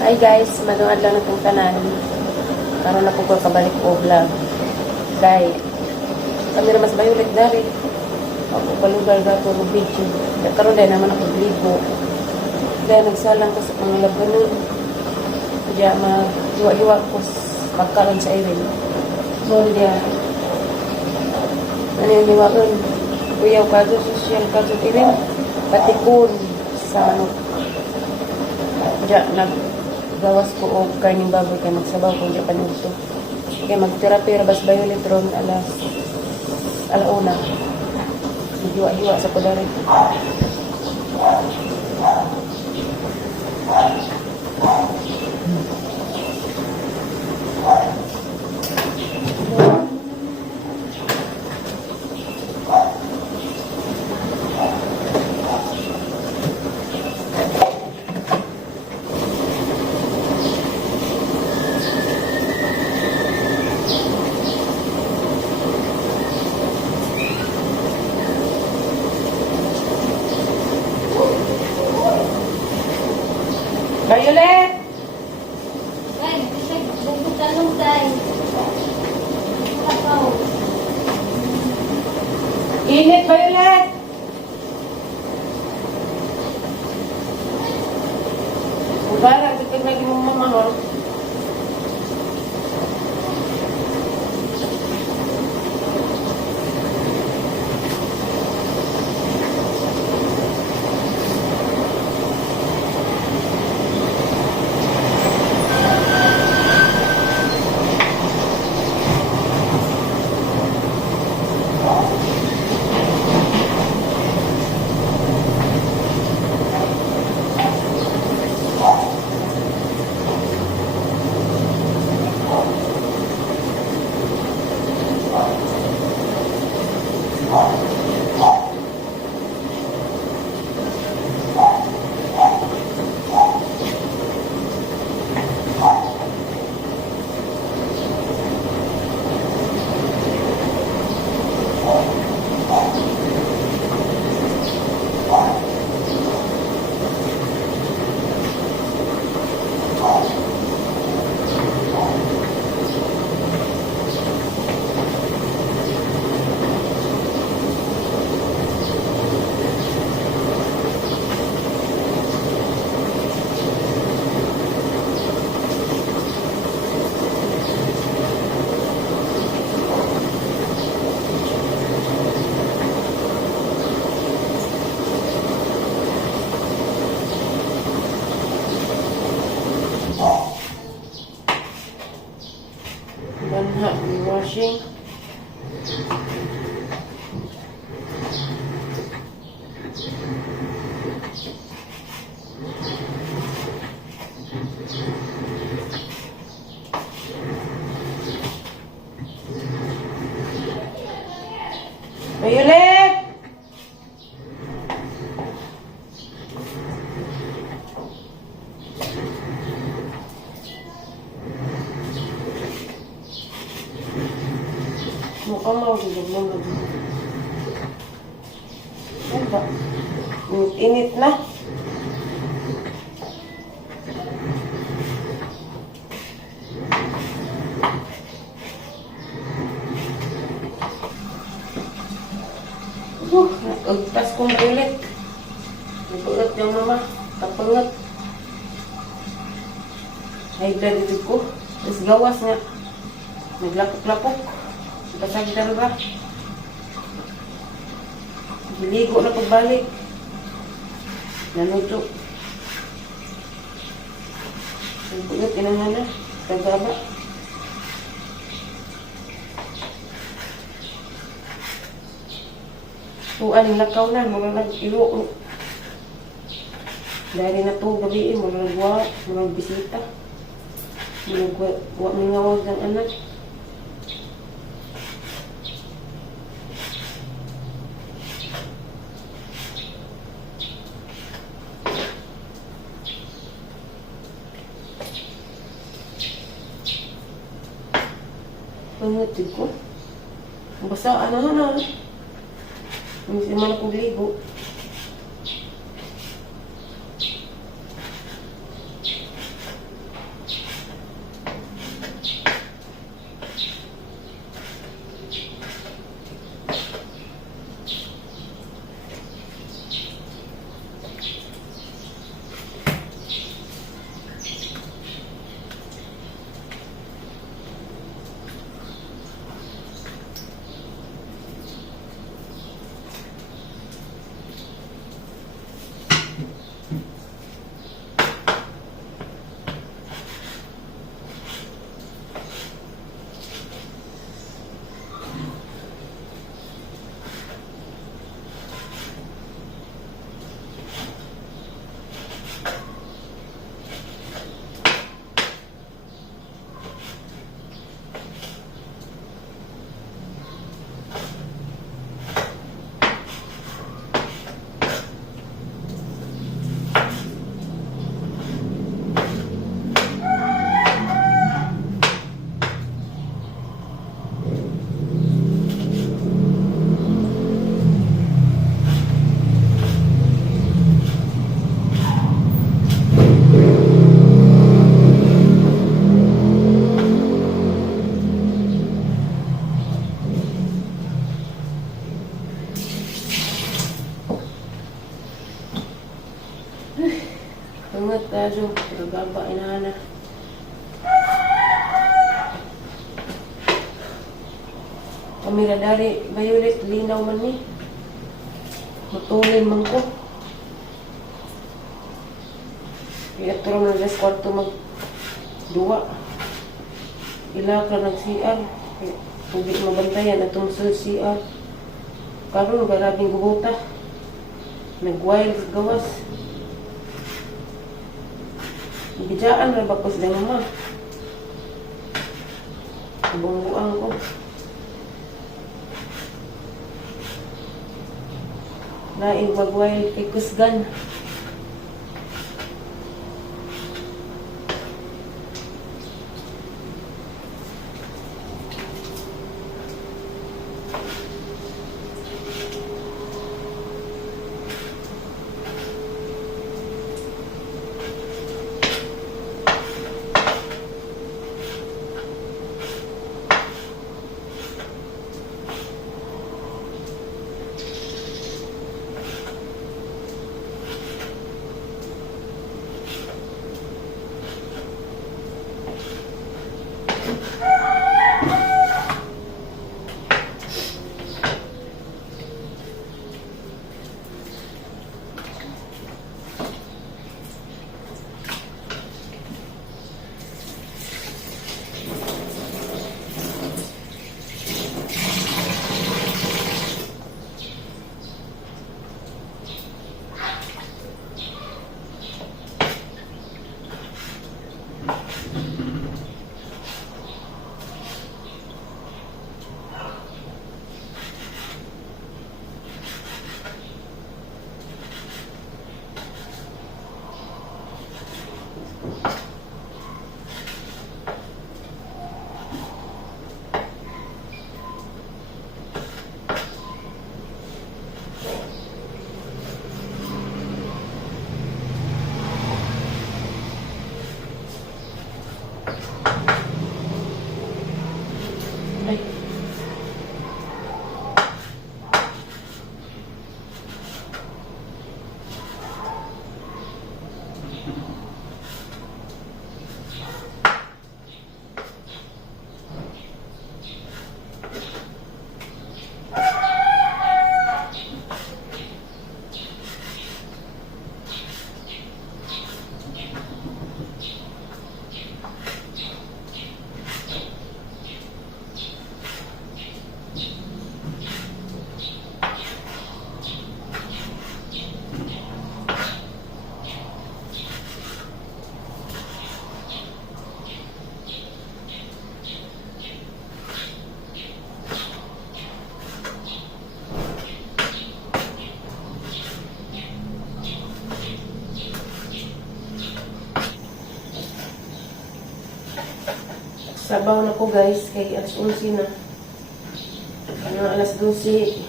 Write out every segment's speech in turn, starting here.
Hi guys, manuad lang itong tanan. Karoon na po ko kabalik ko vlog. Dahil, kami na mas bayulit na rin. Ako palugar ga ko video. Karoon din naman ako libo. Kaya nagsalang ko sa mga labanon. Kaya maghiwa-hiwa ko pagkaroon sa irin. So, diya. Ano yung hiwaon? Kuyaw kaso, social kaso irin. Patikon sa ano. Diya, gawas ko o karning baboy kaya magsabaw kung di pa nito. Kaya mag-therapy rabas biolitron alauna. Hiwa-hiwa sa pudari. Violet! Ay, bubog talong tayo. Kapaw. Init, Violet! Ugara, dipag lagi mong mamahol. Washing. Violet! Mukhang mauligog mo na dito. Ano ba? Init na. Nagagtas kong Violet. Napangat yung mama. Kapangat. High blood dito ko. Tapos gawas nga. Naglapok-lapok. Pasag talaga. Biligo na pagbalik. Nanuto. Nagbunot, inahan na. Kagaba. Tuan, lakaw na. Mga nag-iro. Dahil na ito gabi, mga nagwa, mga bisita. Mga nagwa, mga ngawag ng anak. Pangatid ko. Basta ano na. Hindi naman akong ligo. Gagaba, inana. Kamera dari, Violet, linaw man ni. Matulin man ko. Kaya ito naman na kwarto mag-duwa. Ila ka nag-CR. Tubig mabantayan atong sa CR. Karon garabing gubuta. Nag-wild gawas. Ibijaan na bakos na mama. Bungbuang ko. Naing mag-wild kay Kusgan. Ay. Sabaw na ko guys, kay alas 11 na. Ano, alas 12.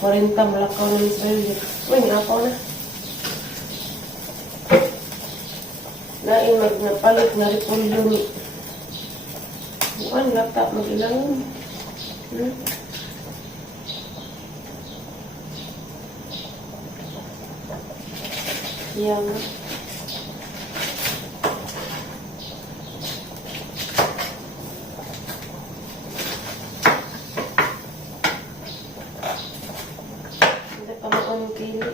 40, malakaw na Miss Violet. Uy, niapaw na. Lain magnapalit na repolyo ni. Buwan, lata, mag-ilangon. Yan. Pamaon yung pili.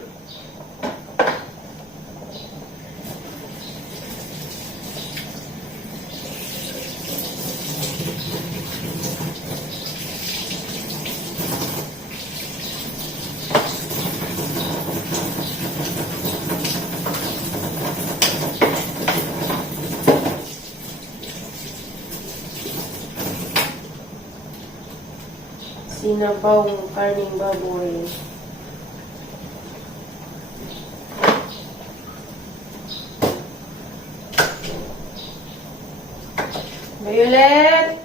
Sinabawang karning baboy. Violet!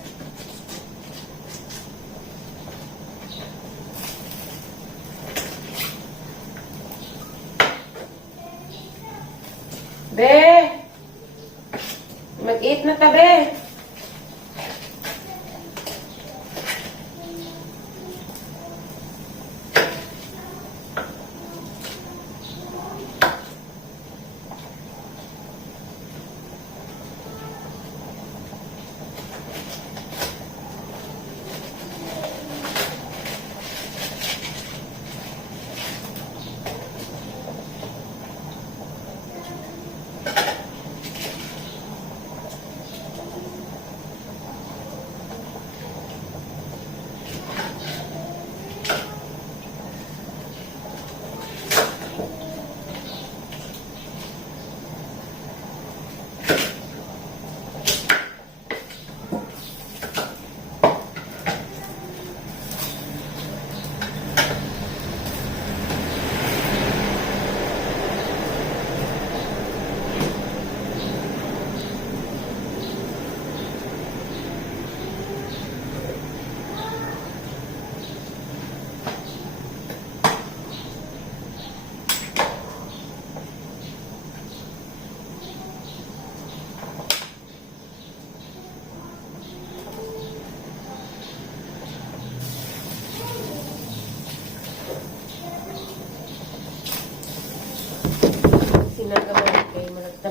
Be! Mag-eat na ta, be!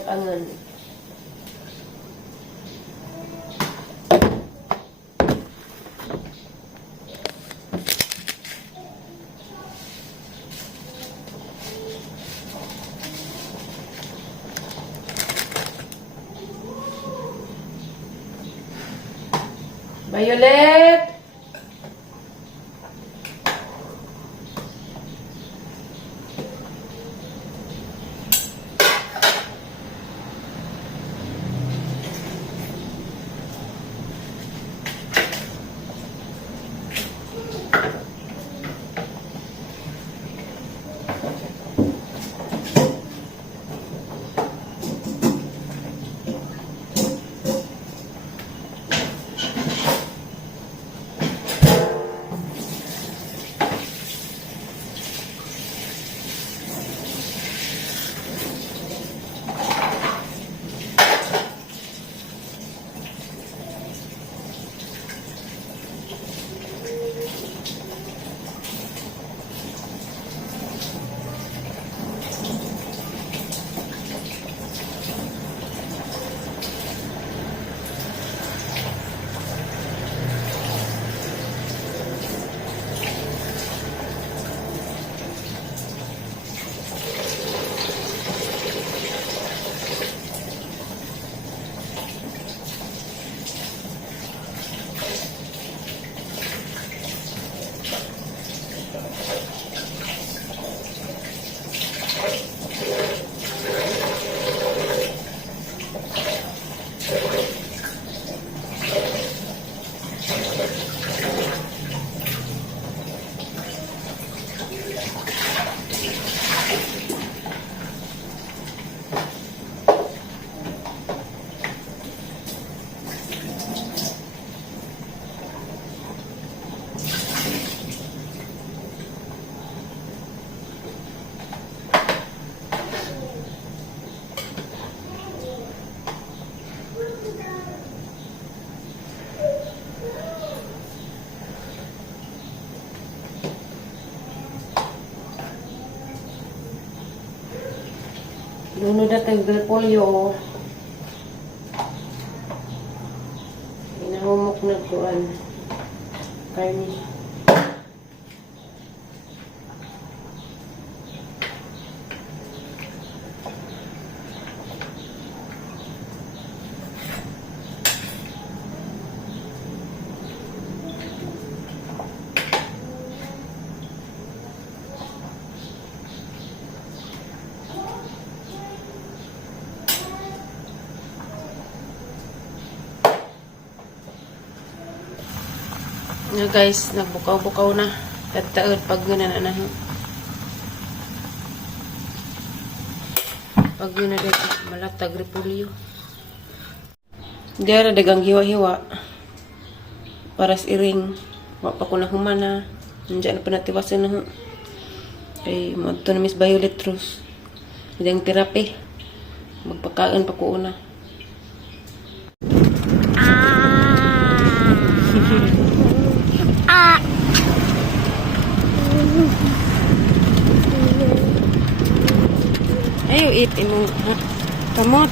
angan. Violet! Lunod na tayong repolyo. Inahumok na kuan. Karni. Nga guys, nagbukaw-bukaw na. Tagtaod pag yun na na. Pag yun na dito, malatag repolyo. Diara dagang hiwa-hiwa. Paras iring. Wapa ko na humana. Nandiyan na panatiwasan na. Ay, magto na Miss Violet Rose. Midang terapi. Magpakain pa ko una. Ayaw, eat imong kamot.